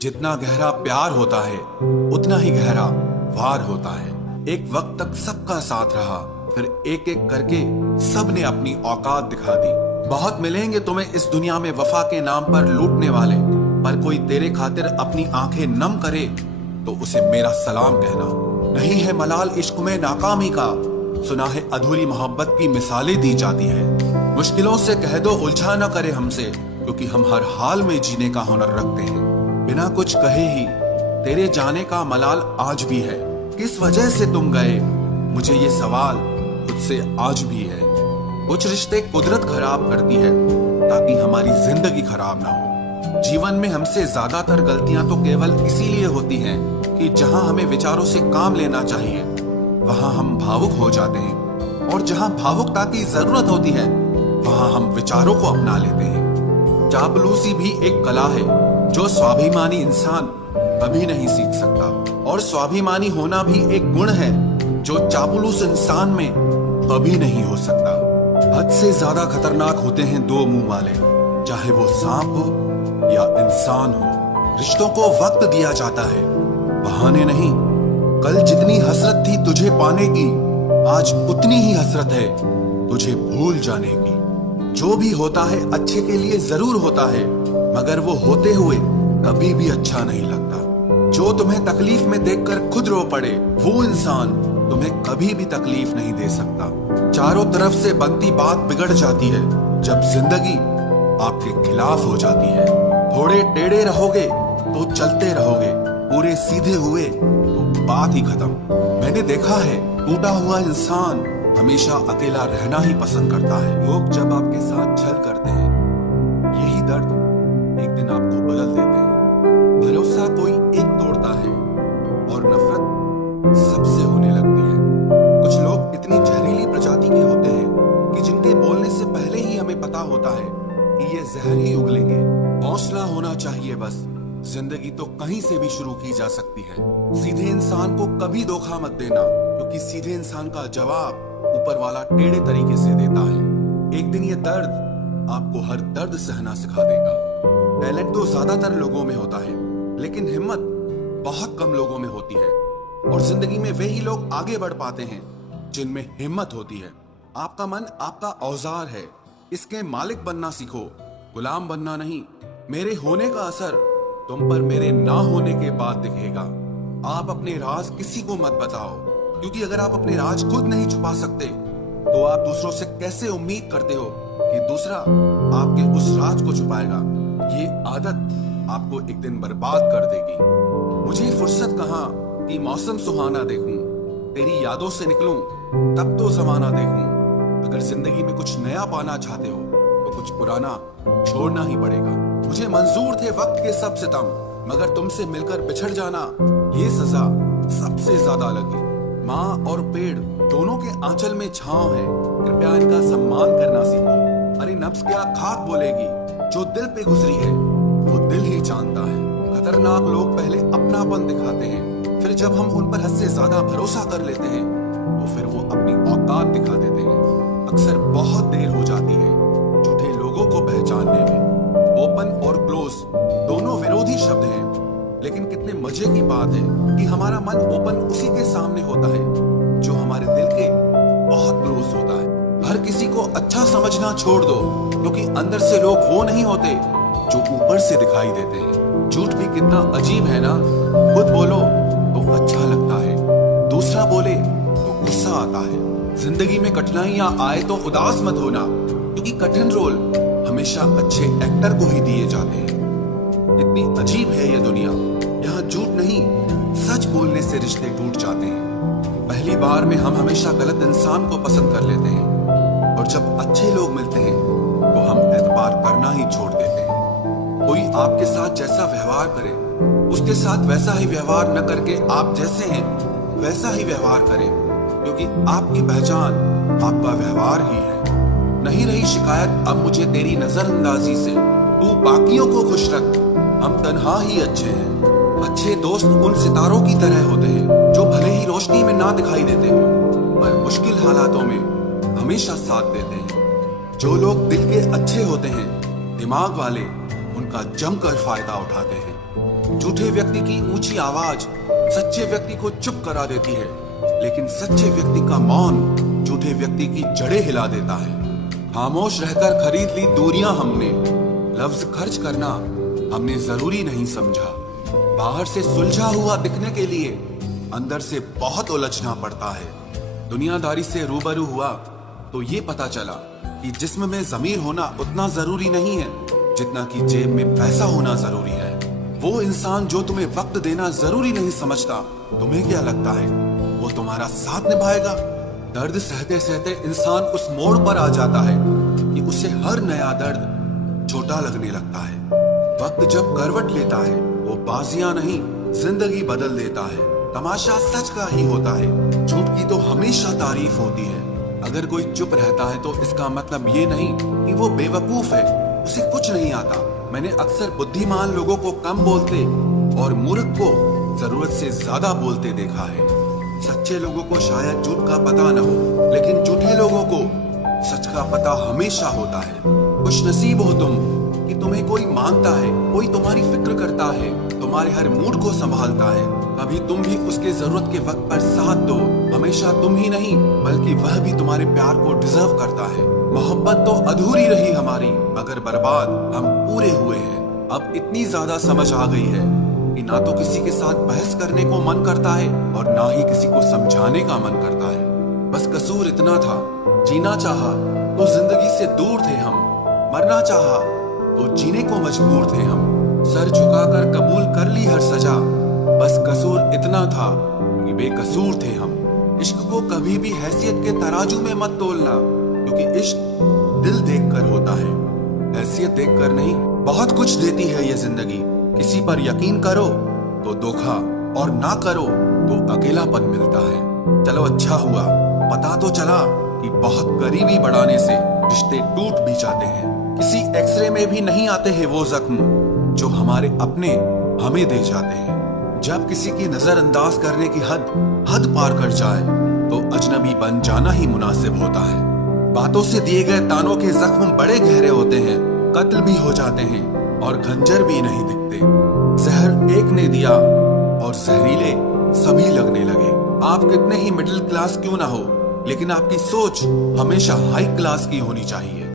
जितना गहरा प्यार होता है उतना ही गहरा वार होता है। एक वक्त तक सबका साथ रहा, फिर एक एक करके सबने अपनी औकात दिखा दी। बहुत मिलेंगे तुम्हें इस दुनिया में वफा के नाम पर लूटने वाले, पर कोई तेरे खातिर अपनी आंखें नम करे तो उसे मेरा सलाम कहना। नहीं है मलाल इश्क में नाकामी का, सुना है अधूरी मोहब्बत की मिसालें दी जाती है। मुश्किलों से कह दो उलझा न करे हमसे, क्योंकि हम हर हाल में जीने का हुनर रखते हैं। बिना कुछ कहे ही तेरे जाने का मलाल आज भी है। किस वजह से तुम गए, मुझे ये सवाल खुद से आज भी है। कुछ रिश्ते कुदरत खराब करती है ताकि हमारी जिंदगी खराब ना हो। जीवन में हमसे ज्यादातर गलतियां तो केवल इसीलिए होती हैं कि जहां हमें विचारों से काम लेना चाहिए वहां हम भावुक हो जाते हैं, और जहां भावुकता की जरूरत होती है वहां हम विचारों को अपना लेते हैं। चापलूसी भी एक कला है जो स्वाभिमानी इंसान कभी नहीं सीख सकता, और स्वाभिमानी होना भी एक गुण है जो चापलूस इंसान में कभी नहीं हो सकता। हद से ज्यादा खतरनाक होते हैं दो मुंह वाले, चाहे वो सांप हो या इंसान हो। रिश्तों को वक्त दिया जाता है, बहाने नहीं। कल जितनी हसरत थी तुझे पाने की, आज उतनी ही हसरत है तुझे भूल जाने की। जो भी होता है अच्छे के लिए जरूर होता है, मगर वो होते हुए कभी भी अच्छा नहीं लगता। जो तुम्हें तकलीफ में देखकर खुद रो पड़े, वो इंसान तुम्हें कभी भी तकलीफ नहीं दे सकता। चारों तरफ से बनती बात बिगड़ जाती है जब जिंदगी आपके खिलाफ हो जाती है। थोड़े टेढ़े रहोगे तो चलते रहोगे, पूरे सीधे हुए तो बात ही खत्म। मैंने देखा है टूटा हुआ इंसान हमेशा अकेला रहना ही पसंद करता है। लोग जब आपके साथ छल करते हैं, यही दर्द एक दिन आपको बदल देते हैं। भरोसा कोई एक तोड़ता है और नफरत सबसे होने लगती है। कुछ लोग इतनी जहरीली प्रजाति के होते हैं कि जिनके बोलने से पहले ही हमें पता होता है कि ये जहर ही उगलेंगे। हौसला होना चाहिए बस, जिंदगी तो कहीं से भी शुरू की जा सकती है। सीधे इंसान को कभी धोखा मत देना, क्योंकि सीधे इंसान का जवाब ऊपर वाला टेढ़े तरीके से देता है। एक दिन ये दर्द आपको हर दर्द सहना सिखा देगा। टैलेंट तो ज्यादातर लोगों में होता है, लेकिन हिम्मत बहुत कम लोगों में होती है, और जिंदगी में वे ही लोग आगे बढ़ पाते हैं जिनमें हिम्मत होती है। आपका मन आपका औजार है, इसके मालिक बनना सीखो, गुलाम बनना नहीं। मेरे होने का असर तुम पर मेरे ना होने के बाद दिखेगा। आप अपने राज किसी को मत बताओ, क्योंकि अगर आप अपने राज खुद नहीं छुपा सकते तो आप दूसरों से कैसे उम्मीद करते हो कि दूसरा आपके उस राज को छुपाएगा। ये आदत आपको एक दिन बर्बाद कर देगी। मुझे फुर्सत कहाँ कि मौसम सुहाना देखूं, तेरी यादों से निकलूं तब तो जमाना देखूं। अगर जिंदगी में कुछ नया पाना चाहते हो तो कुछ पुराना छोड़ना ही पड़ेगा। मुझे मंजूर थे वक्त के सब सितम, मगर तुमसे मिलकर बिछड़ जाना ये सजा सबसे ज्यादा लगी। माँ और पेड़ दोनों के आंचल में छांव है, कृपया इनका सम्मान करना सीखो। अरे नफ्स क्या खाक बोलेगी, जो दिल पे गुजरी है वो दिल ही जानता है। खतरनाक लोग पहले अपनापन दिखाते हैं, फिर जब हम उन पर हद से ज्यादा भरोसा कर लेते हैं तो फिर वो अपनी औकात दिखा देते हैं। अक्सर बहुत देर हो जाती है झूठे लोगों को पहचानने में। ओपन और क्लोज दोनों विरोधी शब्द हैं, लेकिन कितने मजे की बात है कि हमारा मन ओपन उसी के सामने होता है जो हमारे दिल के बहुत क्लोज होता है। हर किसी को अच्छा समझना छोड़ दो, क्योंकि अंदर से लोग वो नहीं होते जो ऊपर से दिखाई देते हैं। झूठ भी कितना अजीब है ना, खुद बोलो तो अच्छा लगता है, दूसरा बोले तो गुस्सा आता है। जिंदगी में कठिनाइयां आए तो उदास मत होना, क्योंकि कठिन रोल हमेशा अच्छे एक्टर को ही दिए जाते हैं। इतनी अजीब है ये दुनिया, यहाँ झूठ नहीं सच बोलने से रिश्ते टूट जाते हैं। पहली बार में हम हमेशा गलत इंसान को पसंद कर लेते हैं, और जब अच्छे लोग मिलते हैं तो हम एतबार करना ही छोड़ देते हैं। कोई आपके साथ जैसा व्यवहार करे उसके साथ वैसा ही व्यवहार न करके आप जैसे हैं वैसा ही व्यवहार करें, क्योंकि आपकी पहचान आपका व्यवहार ही है। नहीं रही शिकायत अब मुझे तेरी नजरअंदाजी से, तू बाकियों को खुश रख, हम तन्हा ही अच्छे हैं। अच्छे दोस्त उन सितारों की तरह होते हैं जो भले ही रोशनी में ना दिखाई देते हो, पर मुश्किल हालातों में हमेशा साथ देते हैं। जो लोग दिल के अच्छे होते हैं, दिमाग वाले उनका जमकर फायदा उठाते हैं। जो झूठे व्यक्ति की ऊंची आवाज सच्चे व्यक्ति को चुप करा देती है, लेकिन सच्चे व्यक्ति का मौन झूठे व्यक्ति की जड़ें हिला देता है। खामोश रहकर खरीद ली दूरियां हमने, लफ्ज खर्च करना हमने जरूरी नहीं समझा। बाहर से सुलझा हुआ दिखने के लिए अंदर से बहुत उलझना पड़ता है। दुनियादारी से रूबरू हुआ तो ये पता चला कि जिस्म में जमीर होना उतना जरूरी नहीं है जितना कि जेब में पैसा होना जरूरी है। वो इंसान जो तुम्हें वक्त देना जरूरी नहीं समझता, तुम्हें क्या लगता है वो तुम्हारा साथ निभाएगा? दर्द सहते सहते इंसान उस मोड़ पर आ जाता है कि उसे हर नया दर्द छोटा लगने लगता है। वक्त जब करवट लेता है वो बाजियां नहीं जिंदगी बदल देता है। तमाशा सच का ही होता है, झूठ की तो हमेशा तारीफ होती है। अगर कोई चुप रहता है तो इसका मतलब ये नहीं कि वो बेवकूफ है, उसे कुछ नहीं आता। मैंने अक्सर बुद्धिमान लोगों को कम बोलते और मूर्ख को जरूरत से ज्यादा बोलते देखा है। सच्चे लोगों को शायद झूठ का पता न हो, लेकिन झूठे लोगों को सच का पता हमेशा होता है। खुश नसीब हो तुम कि तुम्हें कोई मानता है, कोई तुम्हारी फिक्र करता है, तुम्हारे हर मूड को संभालता है। कभी तुम भी उसके जरूरत के वक्त पर साथ दो। हमेशा तुम ही नहीं बल्कि वह भी तुम्हारे प्यार को डिजर्व करता है। मोहब्बत तो अधूरी रही हमारी मगर बर्बाद हम पूरे हुए हैं। अब इतनी ज्यादा समझ आ गई है कि ना तो किसी के साथ बहस करने को मन करता है और ना ही किसी को समझाने का मन करता है। बस कसूर इतना था, जीना चाहा तो जिंदगी से दूर थे हम, मरना चाहा तो जीने को मजबूर थे हम। सर झुकाकर कबूल कर ली हर सजा, बस कसूर इतना था कि बेकसूर थे हम। इश्क को कभी भी हैसियत के तराजू में मत तोलना, क्योंकि इश्क दिल देखकर होता है, हैसियत देखकर नहीं। बहुत कुछ देती है ये जिंदगी, किसी पर यकीन करो तो धोखा और ना करो तो अकेलापन मिलता है। चलो अच्छा हुआ पता तो चला कि बहुत करीबी बढ़ाने से रिश्ते टूट भी जाते हैं। किसी एक्सरे में भी नहीं आते हैं वो जख्म जो हमारे अपने हमें दे जाते हैं। जब किसी की नजरअंदाज करने की हद पार कर जाए तो अजनबी बन जाना ही मुनासिब होता है। बातों से दिए गए तानों के जख्म बड़े गहरे होते हैं, कत्ल भी हो जाते हैं और खंजर भी नहीं दिखते। जहर एक ने दिया और जहरीले सभी लगने लगे। आप कितने ही मिडिल क्लास क्यों ना हो, लेकिन आपकी सोच हमेशा हाई क्लास की होनी चाहिए।